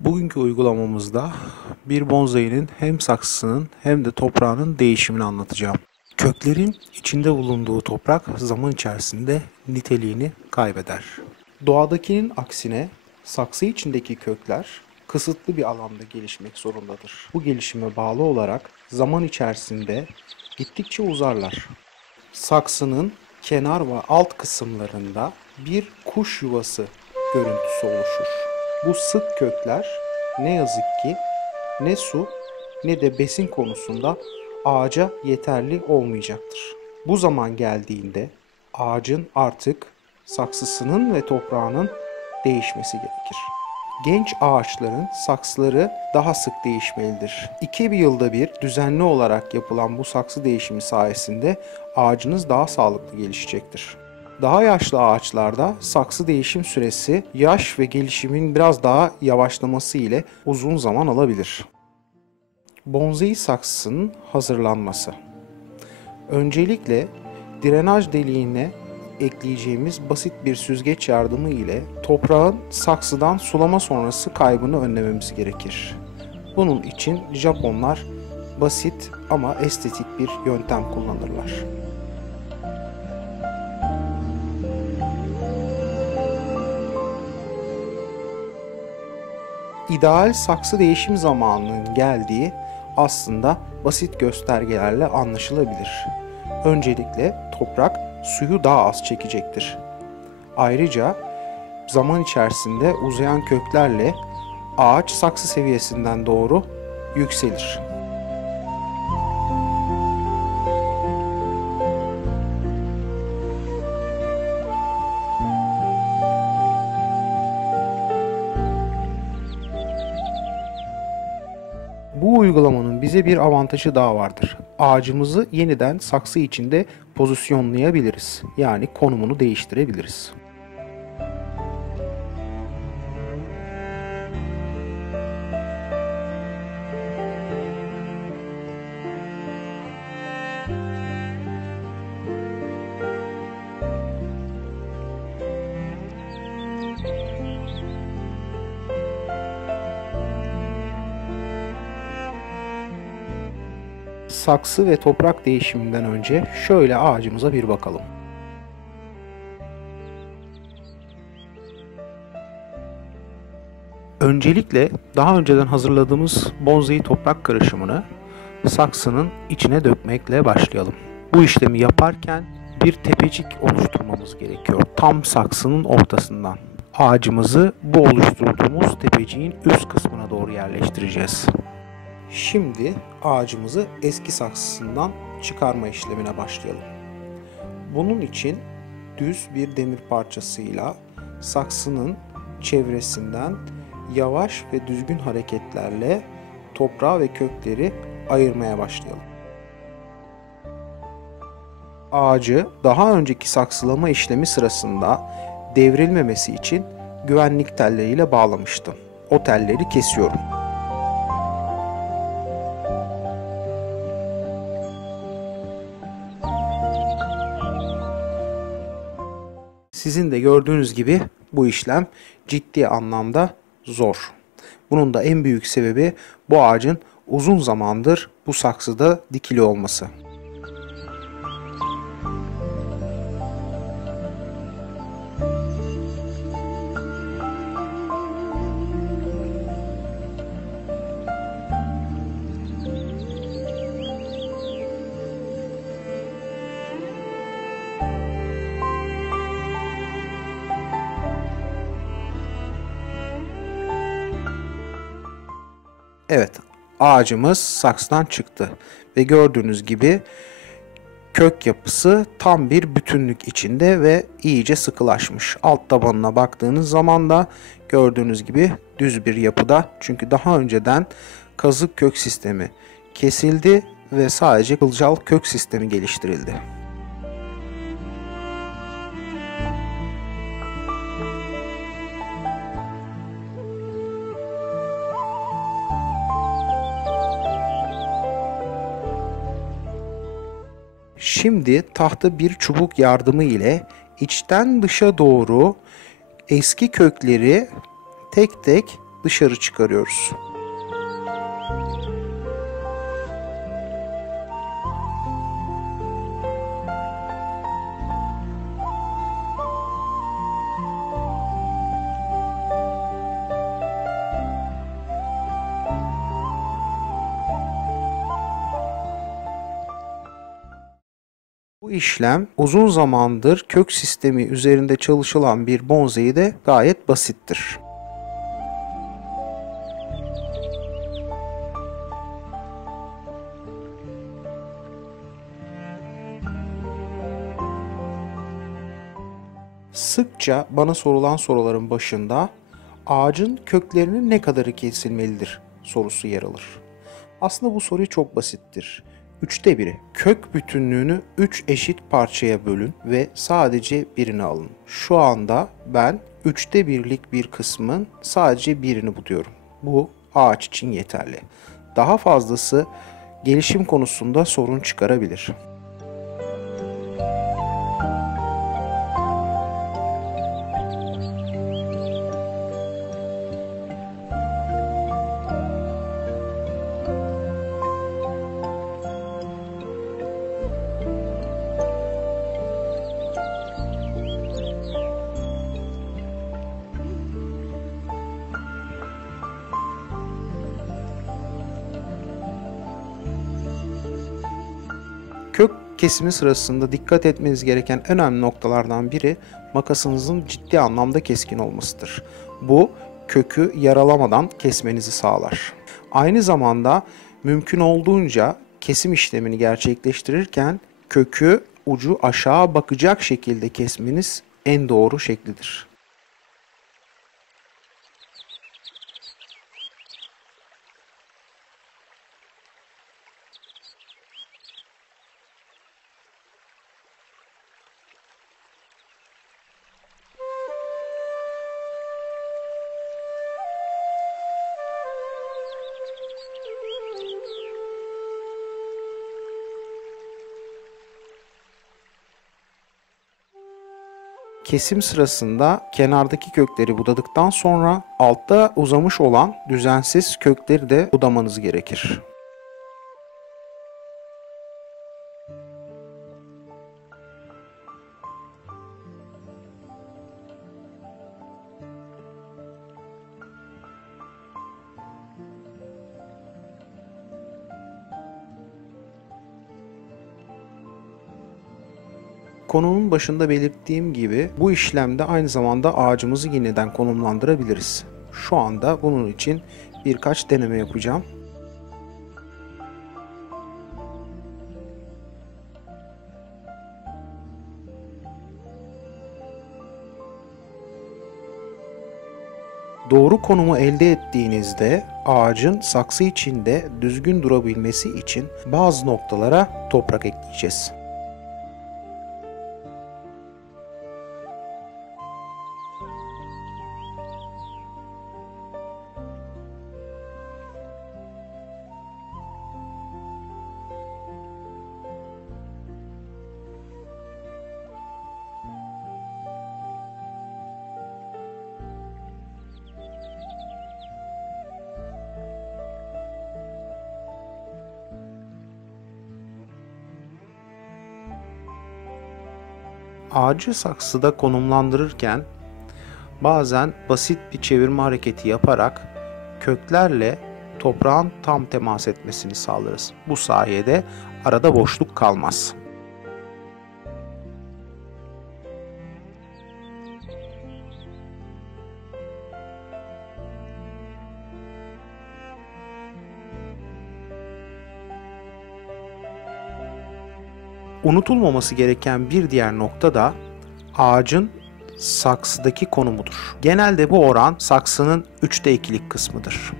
Bugünkü uygulamamızda bir bonsainin hem saksısının hem de toprağının değişimini anlatacağım. Köklerin içinde bulunduğu toprak zaman içerisinde niteliğini kaybeder. Doğadakinin aksine saksı içindeki kökler kısıtlı bir alanda gelişmek zorundadır. Bu gelişime bağlı olarak zaman içerisinde gittikçe uzarlar. Saksının kenar ve alt kısımlarında bir kuş yuvası görüntüsü oluşur. Bu sık kökler ne yazık ki ne su ne de besin konusunda ağaca yeterli olmayacaktır. Bu zaman geldiğinde ağacın artık saksısının ve toprağının değişmesi gerekir. Genç ağaçların saksıları daha sık değişmelidir. 2 yılda bir düzenli olarak yapılan bu saksı değişimi sayesinde ağacınız daha sağlıklı gelişecektir. Daha yaşlı ağaçlarda saksı değişim süresi yaş ve gelişimin biraz daha yavaşlaması ile uzun zaman alabilir. Bonsai saksısının hazırlanması. Öncelikle drenaj deliğine ekleyeceğimiz basit bir süzgeç yardımı ile toprağın saksıdan sulama sonrası kaybını önlememiz gerekir. Bunun için Japonlar basit ama estetik bir yöntem kullanırlar. İdeal saksı değişim zamanının geldiği aslında basit göstergelerle anlaşılabilir. Öncelikle toprak suyu daha az çekecektir. Ayrıca zaman içerisinde uzayan köklerle ağaç saksı seviyesinden doğru yükselir. Bu uygulamanın bize bir avantajı daha vardır. Ağacımızı yeniden saksı içinde pozisyonlayabiliriz. Yani konumunu değiştirebiliriz. Saksı ve toprak değişiminden önce şöyle ağacımıza bir bakalım. Öncelikle daha önceden hazırladığımız bonsai toprak karışımını saksının içine dökmekle başlayalım. Bu işlemi yaparken bir tepecik oluşturmamız gerekiyor. Tam saksının ortasından. Ağacımızı bu oluşturduğumuz tepeciğin üst kısmına doğru yerleştireceğiz. Şimdi ağacımızı eski saksısından çıkarma işlemine başlayalım. Bunun için düz bir demir parçasıyla saksının çevresinden yavaş ve düzgün hareketlerle toprağı ve kökleri ayırmaya başlayalım. Ağacı daha önceki saksılama işlemi sırasında devrilmemesi için güvenlik telleriyle bağlamıştım. O telleri kesiyorum. Sizin de gördüğünüz gibi bu işlem ciddi anlamda zor. Bunun da en büyük sebebi bu ağacın uzun zamandır bu saksıda dikili olması. Evet, ağacımız saksıdan çıktı ve gördüğünüz gibi kök yapısı tam bir bütünlük içinde ve iyice sıkılaşmış. Alt tabanına baktığınız zaman da gördüğünüz gibi düz bir yapıda, çünkü daha önceden kazık kök sistemi kesildi ve sadece kılcal kök sistemi geliştirildi. Şimdi tahta bir çubuk yardımı ile içten dışa doğru eski kökleri tek tek dışarı çıkarıyoruz. Bu işlem uzun zamandır kök sistemi üzerinde çalışılan bir bonsai'de gayet basittir. Sıkça bana sorulan soruların başında ağacın köklerinin ne kadarı kesilmelidir sorusu yer alır. Aslında bu soru çok basittir. 1/3. Kök bütünlüğünü 3 eşit parçaya bölün ve sadece birini alın. Şu anda ben 1/3'lik bir kısmın sadece birini buluyorum. Bu ağaç için yeterli. Daha fazlası gelişim konusunda sorun çıkarabilir. Kök kesimi sırasında dikkat etmeniz gereken önemli noktalardan biri makasınızın ciddi anlamda keskin olmasıdır. Bu kökü yaralamadan kesmenizi sağlar. Aynı zamanda mümkün olduğunca kesim işlemini gerçekleştirirken kökü ucu aşağı bakacak şekilde kesmeniz en doğru şeklidir. Kesim sırasında kenardaki kökleri budadıktan sonra altta uzamış olan düzensiz kökleri de budamanız gerekir. Konunun başında belirttiğim gibi bu işlemde aynı zamanda ağacımızı yeniden konumlandırabiliriz. Şu anda bunun için birkaç deneme yapacağım. Doğru konumu elde ettiğinizde ağacın saksı içinde düzgün durabilmesi için bazı noktalara toprak ekleyeceğiz. Ağacı saksıda konumlandırırken bazen basit bir çevirme hareketi yaparak köklerle toprağın tam temas etmesini sağlarız. Bu sayede arada boşluk kalmaz. Unutulmaması gereken bir diğer nokta da ağacın saksıdaki konumudur. Genelde bu oran saksının 2/3'lik kısmıdır.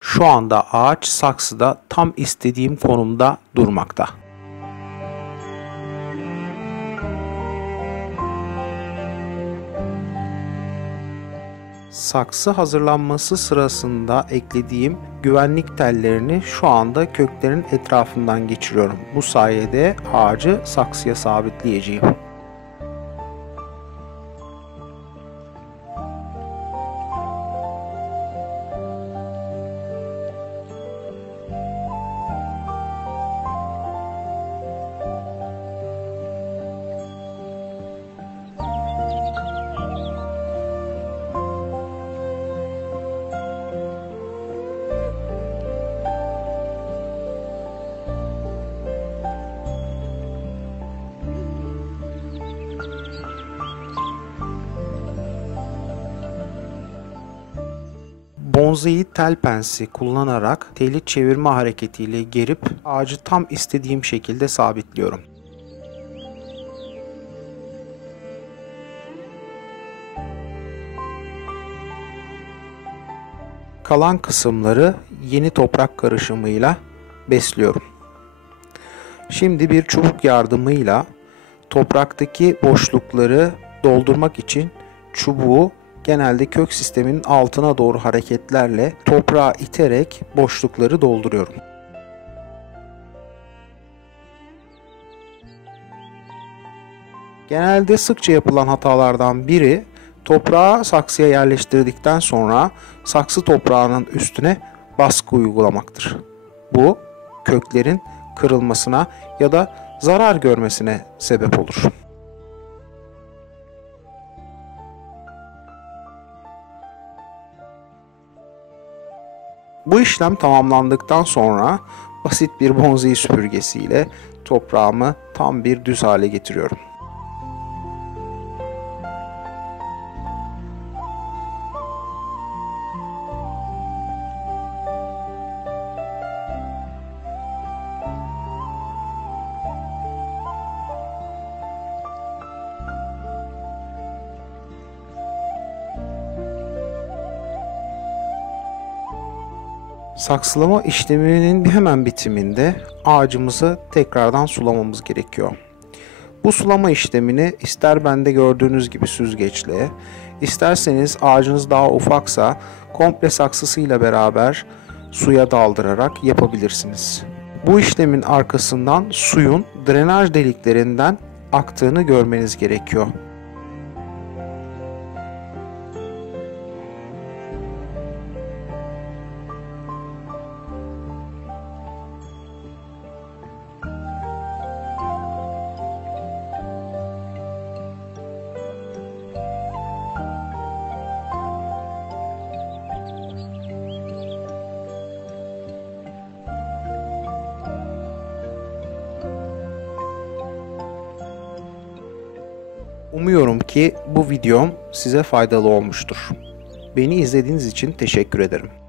Şu anda ağaç saksıda tam istediğim konumda durmakta. Saksı hazırlanması sırasında eklediğim güvenlik tellerini şu anda köklerin etrafından geçiriyorum. Bu sayede ağacı saksıya sabitleyeceğim. Bonsai'yi tel pensi kullanarak teli çevirme hareketiyle gerip ağacı tam istediğim şekilde sabitliyorum. Kalan kısımları yeni toprak karışımıyla besliyorum. Şimdi bir çubuk yardımıyla topraktaki boşlukları doldurmak için çubuğu genelde kök sistemin altına doğru hareketlerle toprağa iterek boşlukları dolduruyorum. Genelde sıkça yapılan hatalardan biri toprağı saksıya yerleştirdikten sonra saksı toprağının üstüne baskı uygulamaktır. Bu köklerin kırılmasına ya da zarar görmesine sebep olur. Bu işlem tamamlandıktan sonra basit bir bonsai süpürgesiyle toprağımı tam bir düz hale getiriyorum. Saksılama işleminin hemen bitiminde ağacımızı tekrardan sulamamız gerekiyor. Bu sulama işlemini ister bende gördüğünüz gibi süzgeçle, isterseniz ağacınız daha ufaksa komple saksısıyla beraber suya daldırarak yapabilirsiniz. Bu işlemin arkasından suyun drenaj deliklerinden aktığını görmeniz gerekiyor. Umuyorum ki bu videom size faydalı olmuştur. Beni izlediğiniz için teşekkür ederim.